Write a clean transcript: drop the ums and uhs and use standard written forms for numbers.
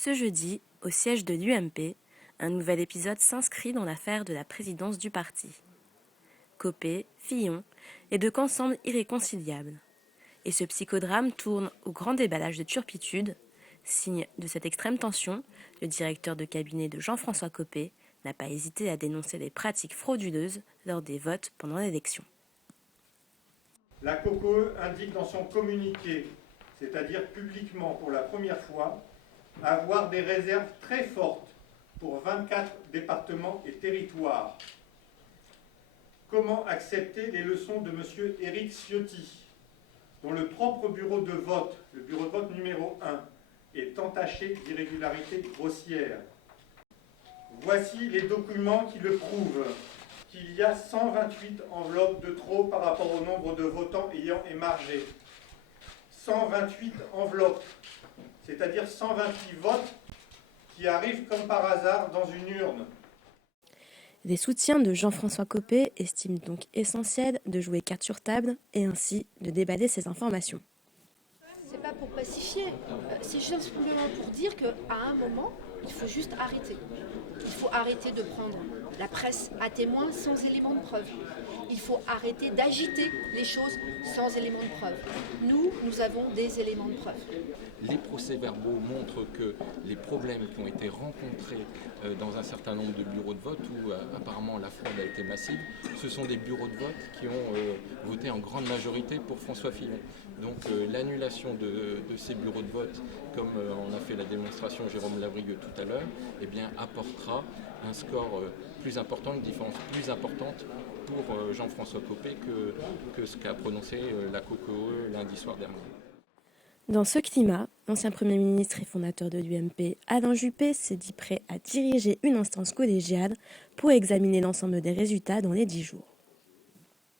Ce jeudi, au siège de l'UMP, un nouvel épisode s'inscrit dans l'affaire de la présidence du parti. Copé, Fillon et de camps semblent irréconciliables. Et ce psychodrame tourne au grand déballage de turpitude. Signe de cette extrême tension, le directeur de cabinet de Jean-François Copé n'a pas hésité à dénoncer les pratiques frauduleuses lors des votes pendant l'élection. La COCOE indique dans son communiqué, c'est-à-dire publiquement pour la première fois, avoir des réserves très fortes pour 24 départements et territoires. Comment accepter les leçons de M. Éric Ciotti, dont le propre bureau de vote, le bureau de vote numéro 1, est entaché d'irrégularités grossières? Voici les documents qui le prouvent, qu'il y a 128 enveloppes de trop par rapport au nombre de votants ayant émargé. 128 enveloppes, c'est-à-dire 128 votes qui arrivent comme par hasard dans une urne. Les soutiens de Jean-François Copé estiment donc essentiel de jouer carte sur table et ainsi de déballer ces informations. C'est pas pour pacifier, c'est juste simplement pour dire qu'à un moment, il faut juste arrêter. Il faut arrêter de prendre la presse à témoin sans éléments de preuve. Il faut arrêter d'agiter les choses sans éléments de preuve. Nous avons des éléments de preuve. Les procès-verbaux montrent que les problèmes qui ont été rencontrés dans un certain nombre de bureaux de vote où apparemment la fraude a été massive, ce sont des bureaux de vote qui ont voté en grande majorité pour François Fillon. Donc l'annulation de ces bureaux de vote, comme en a fait la démonstration Jérôme Lavrieux tout à l'heure, eh bien, apportera un score plus important, une différence plus importante pour Jean-François Copé que ce qu'a prononcé la COCOE lundi soir dernier. Dans ce climat, l'ancien Premier ministre et fondateur de l'UMP, Alain Juppé, s'est dit prêt à diriger une instance collégiale pour examiner l'ensemble des résultats dans les 10 jours.